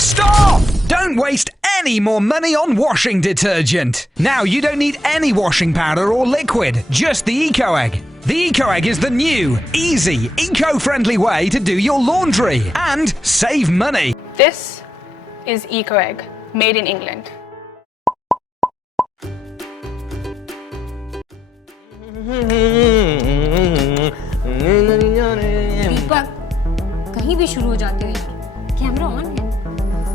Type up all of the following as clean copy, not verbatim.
Stop! Don't waste any more money on washing detergent. Now you don't need any washing powder or liquid, just the Eco-Egg. The Eco-Egg is the new, easy, eco-friendly way to do your laundry and save money. This is Eco-Egg, made in England. दीपक, कहीं भी शुरू हो जाते हो यार। Camera on है।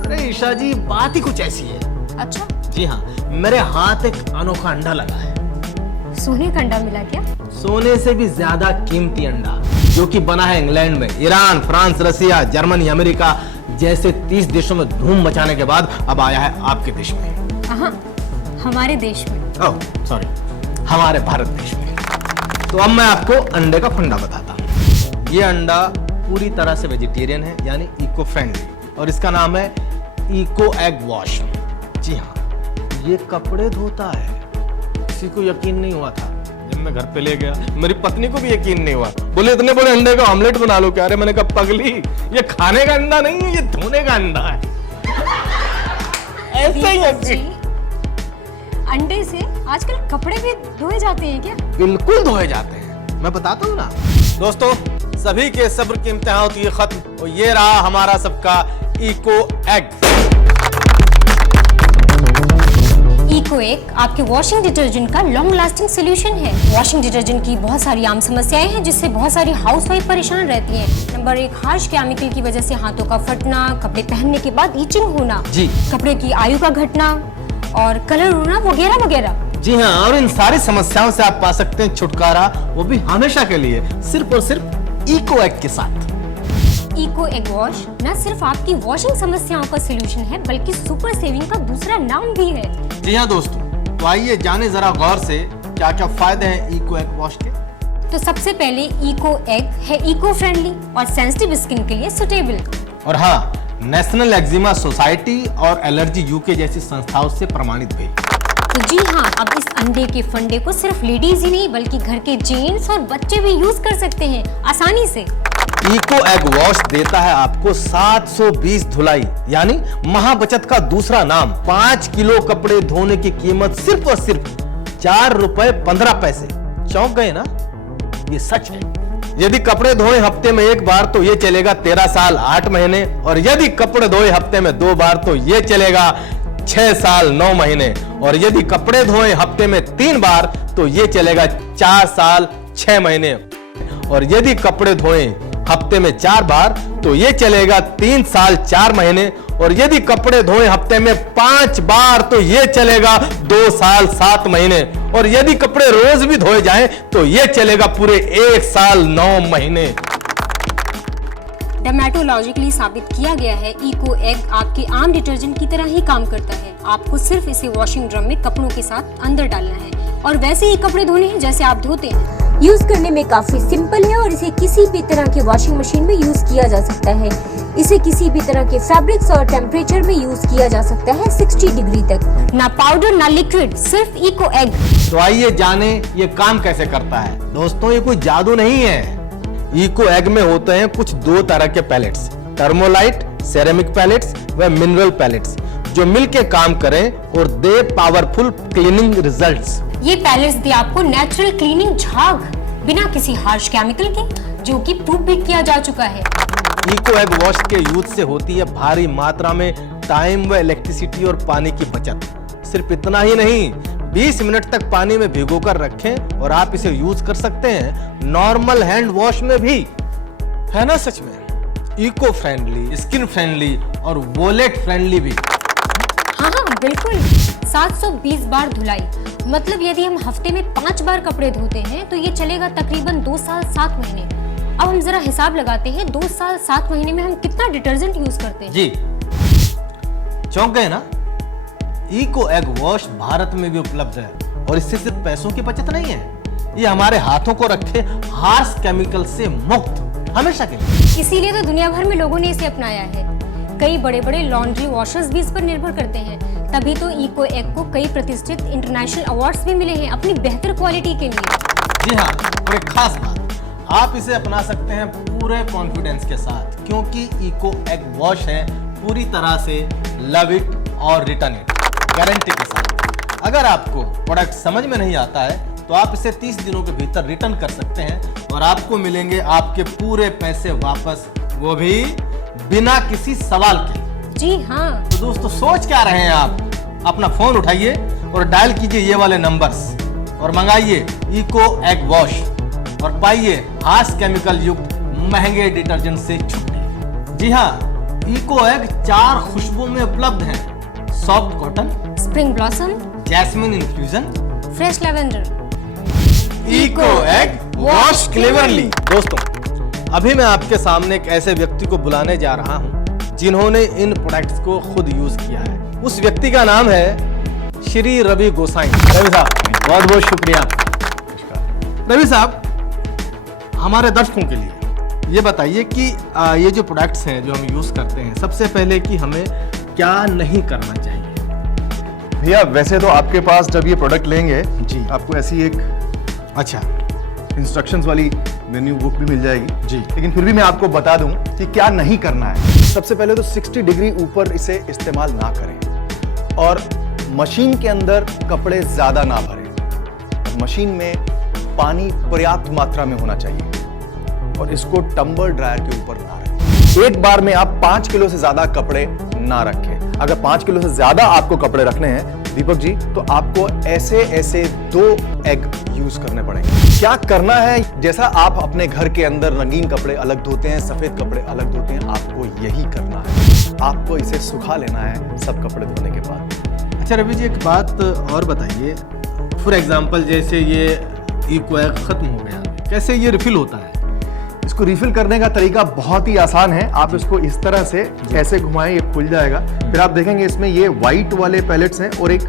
अरे ईशा जी, बात ही कुछ ऐसी है। अच्छा, जी हाँ, मेरे हाथ एक अनोखा अंडा लगा है। सोने का अंडा मिला क्या? सोने से भी ज्यादा कीमती अंडा, जो कि बना है इंग्लैंड में। ईरान, फ्रांस, रसिया, जर्मनी, अमेरिका जैसे 30 देशों में धूम मचाने के बाद अब आया है आपके देश में। हाँ, हमारे देश में। ओह सॉरी, हमारे भारत देश में। तो अब मैं आपको अंडे का फंडा बताता हूँ। ये अंडा पूरी तरह से वेजिटेरियन है, यानी इको फ्रेंडली, और इसका नाम है इको एग वॉश। जी हाँ, ये कपड़े धोता है। किसी को यकीन नहीं हुआ था जब मैं घर पे ले गया, मेरी पत्नी को भी यकीन नहीं हुआ। बोले इतने बड़े अंडे का ऑमलेट बना लो क्या? अरे मैंने कहा पगली, ये खाने का अंडा नहीं है, ये धोने का अंडा है। ऐसे ही अंडे से आजकल कपड़े भी धोए जाते हैं क्या? बिल्कुल धोए जाते हैं, मैं बताता हूँ ना। दोस्तों, सभी के सब्र की इम्तिहान होती है खत्म, और ये रहा हमारा सबका इको एग। इको एग आपके वॉशिंग डिटर्जेंट का लॉन्ग लास्टिंग सोल्यूशन है। वॉशिंग डिटर्जेंट की बहुत सारी आम समस्याएं हैं जिससे बहुत सारी हाउसवाइफ परेशान रहती हैं। नंबर 1, हार्श केमिकल की वजह से हाथों का फटना, कपड़े पहनने के बाद ईचिंग होना, जी, कपड़े की आयु का घटना और कलर उड़ना वगैरह वगैरह। जी हाँ, और इन सारी समस्याओं से आप पा सकते हैं छुटकारा, वो भी हमेशा के लिए, सिर्फ और सिर्फ इको एग के साथ। इको एग वॉश न सिर्फ आपकी वॉशिंग समस्याओं का सोल्यूशन है, बल्कि सुपर सेविंग का दूसरा नाम भी है। जी हाँ दोस्तों, तो आइए जाने जरा गौर से क्या क्या फायदे हैं इको एग वॉश के। तो सबसे पहले इको एग है इको फ्रेंडली और सेंसिटिव स्किन के लिए सुटेबल। और हाँ, नेशनल एक्जिमा सोसाइटी और एलर्जी यूके जैसी संस्थाओं से प्रमाणित भी। तो जी हाँ, अब इस अंडे के फंडे को सिर्फ लेडीज ही नहीं बल्कि घर के जेंट्स और बच्चे भी यूज कर सकते हैं आसानी से। इको एग वॉश देता है आपको 720 धुलाई, यानी महाबचत का दूसरा नाम। 5 किलो कपड़े धोने की कीमत सिर्फ और सिर्फ 4 रुपए 15 पैसे। चौंक गए ना? ये सच है। यदि कपड़े धोए हफ्ते में 1 बार तो ये चलेगा 13 साल 8 महीने, और यदि कपड़े धोए हफ्ते में 2 बार तो ये चलेगा 6 साल 9 महीने, और यदि कपड़े धोए हफ्ते में 3 बार तो ये चलेगा 4 साल 6 महीने, और यदि कपड़े धोए हफ्ते में 4 बार तो ये चलेगा 3 साल 4 महीने, और यदि कपड़े धोए हफ्ते में 5 बार तो ये चलेगा 2 साल 7 महीने, और यदि कपड़े रोज भी धोए जाएं तो ये चलेगा पूरे 1 साल 9 महीने। डर्मेटोलॉजिकली साबित किया गया है इको एग आपके आम डिटर्जेंट की तरह ही काम करता है। आपको सिर्फ इसे वॉशिंग ड्रम में कपड़ों के साथ अंदर डालना है और वैसे ही कपड़े धोने हैं जैसे आप धोते हैं। यूज करने में काफी सिंपल है और इसे किसी भी तरह के वॉशिंग मशीन में यूज किया जा सकता है। इसे किसी भी तरह के फैब्रिक्स और टेम्परेचर में यूज किया जा सकता है 60 डिग्री तक। ना पाउडर ना लिक्विड, सिर्फ इको एग। तो आइए जाने ये काम कैसे करता है। दोस्तों, ये कोई जादू नहीं है। इको एग में होते हैं कुछ 2 तरह के पैलेट्स, टर्मोलाइट, सेरेमिक पैलेट्स व मिनरल पैलेट्स, जो मिलके काम करें और दे पावरफुल क्लीनिंग रिजल्ट्स। ये पैलेट्स दे आपको नेचुरल क्लीनिंग झाग बिना किसी हार्श केमिकल के, जो कि प्रूव भी किया जा चुका है। इको एग वॉश के यूज से होती है भारी मात्रा में टाइम व इलेक्ट्रिसिटी और पानी की बचत। सिर्फ इतना ही नहीं, 20 मिनट तक पानी में भिगोकर रखें और आप इसे यूज कर सकते हैं नॉर्मल हैंड वॉश में भी। है ना सच में इको फ्रेंडली, स्किन फ्रेंडली और वॉलेट फ्रेंडली भी। हाँ बिल्कुल। 720 बार धुलाई, मतलब यदि हम हफ्ते में 5 बार कपड़े धोते हैं तो ये चलेगा तकरीबन 2 साल 7 महीने। अब हम जरा हिसाब लगाते हैं 2 साल 7 महीने में हम कितना डिटर्जेंट यूज करते हैं। जी, चौंक गए ना? इको एग वॉश भारत में भी उपलब्ध है, और इससे सिर्फ पैसों की बचत नहीं है, ये हमारे हाथों को रखे हार्श केमिकल से मुक्त हमेशा के लिए। इसीलिए तो दुनिया भर में लोगों ने इसे अपनाया है। कई बड़े बड़े लॉन्ड्री वॉशर्स भी इस पर निर्भर करते हैं। तभी तो इको एग को कई प्रतिष्ठित इंटरनेशनल अवार्ड्स भी मिले हैं अपनी बेहतर क्वालिटी के लिए। जी हाँ, और एक खास बात, आप इसे अपना सकते हैं पूरे कॉन्फिडेंस के साथ, क्योंकि इको एग वॉश है पूरी तरह से लव इट और रिटर्न इट गारंटी के साथ। अगर आपको प्रोडक्ट समझ में नहीं आता है तो आप इसे 30 दिनों के भीतर रिटर्न कर सकते हैं और आपको मिलेंगे आपके पूरे पैसे वापस, वो भी बिना किसी सवाल के। जी हाँ। तो दोस्तों सोच क्या रहे हैं आप, अपना फोन उठाइए और डायल कीजिए ये वाले नंबर्स और मंगाइए इको एग वॉश और पाइए हास केमिकल युक्त महंगे डिटर्जेंट से छुट्टी। जी हाँ, इको एग 4 खुशबुओं में उपलब्ध हैं। Soft cotton, spring blossom, jasmine infusion, fresh lavender. Eco egg wash cleverly. दोस्तों अभी मैं आपके सामने एक ऐसे व्यक्ति को बुलाने जा रहा हूं जिन्होंने इन प्रोडक्ट्स को खुद यूज किया है। उस व्यक्ति का नाम है श्री रवि गोसाई। रवि साहब बहुत बहुत शुक्रिया आपका। रवि साहब हमारे दर्शकों के लिए ये बताइए कि ये जो प्रोडक्ट्स हैं जो हम यूज करते हैं, सबसे पहले कि हमें क्या नहीं करना चाहिए। भैया वैसे तो आपके पास जब ये प्रोडक्ट लेंगे जी, आपको ऐसी एक अच्छा इंस्ट्रक्शंस वाली मेन्यू बुक भी मिल जाएगी जी। लेकिन फिर भी मैं आपको बता दूं कि क्या नहीं करना है। सबसे पहले तो 60 डिग्री ऊपर इसे इस्तेमाल ना करें और मशीन के अंदर कपड़े ज्यादा ना भरें। मशीन में पानी पर्याप्त मात्रा में होना चाहिए और इसको टंबल ड्रायर के ऊपर ना रखें। एक बार में आप 5 किलो से ज्यादा कपड़े ना रखें। अगर 5 किलो से ज्यादा आपको कपड़े रखने हैं दीपक जी तो आपको ऐसे 2 एग यूज करने पड़ेंगे। क्या करना है, जैसा आप अपने घर के अंदर रंगीन कपड़े अलग धोते हैं, सफेद कपड़े अलग धोते हैं, आपको यही करना है। आपको इसे सुखा लेना है सब कपड़े धोने के बाद। अच्छा रवि जी एक बात और बताइए, फॉर एग्जांपल जैसे ये इको एग खत्म हो गया, कैसे ये रिफिल होता है? इसको रिफिल करने का तरीका बहुत ही आसान है। आप इसको इस तरह से ऐसे घुमाएं, ये खुल जाएगा। फिर आप देखेंगे इसमें ये व्हाइट वाले पैलेट्स हैं और एक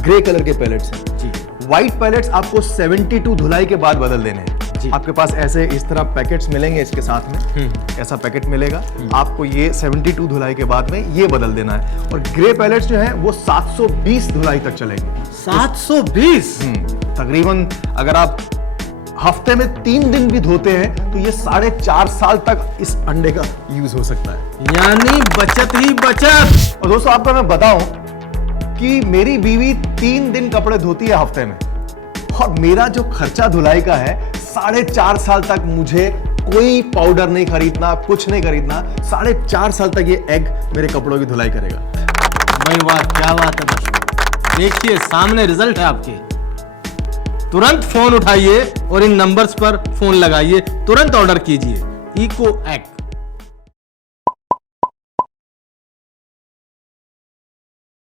ग्रे कलर के पैलेट्स हैं जी। व्हाइट पैलेट्स आपको 72 धुलाई के बाद बदल देने हैं जी। आपके पास ऐसे इस तरह पैकेट्स मिलेंगे, इसके साथ में ऐसा पैकेट मिलेगा। आपको ये 72 धुलाई के बाद में ये बदल देना है और ग्रे पैलेट्स जो है वो 720 धुलाई तक चलेंगे। 720 तकरीबन अगर आप हफ्ते में 3 दिन भी धोते हैं तो ये 4.5 साल तक इस अंडे का यूज हो सकता है, यानी बचत ही बचत। और दोस्तों आपको मैं बताऊं कि मेरी बीवी 3 दिन कपड़े धोती है हफ्ते में और मेरा जो खर्चा धुलाई का है 4.5 साल तक मुझे कोई पाउडर नहीं खरीदना, कुछ नहीं खरीदना। 4.5 साल तक ये एग मेरे कपड़ों की धुलाई करेगा। भाई वाह, क्या बात है दोस्तों। देखिए सामने रिजल्ट है आपके। तुरंत फोन उठाइए और इन नंबर्स पर फोन लगाइए, तुरंत ऑर्डर कीजिए इको एग।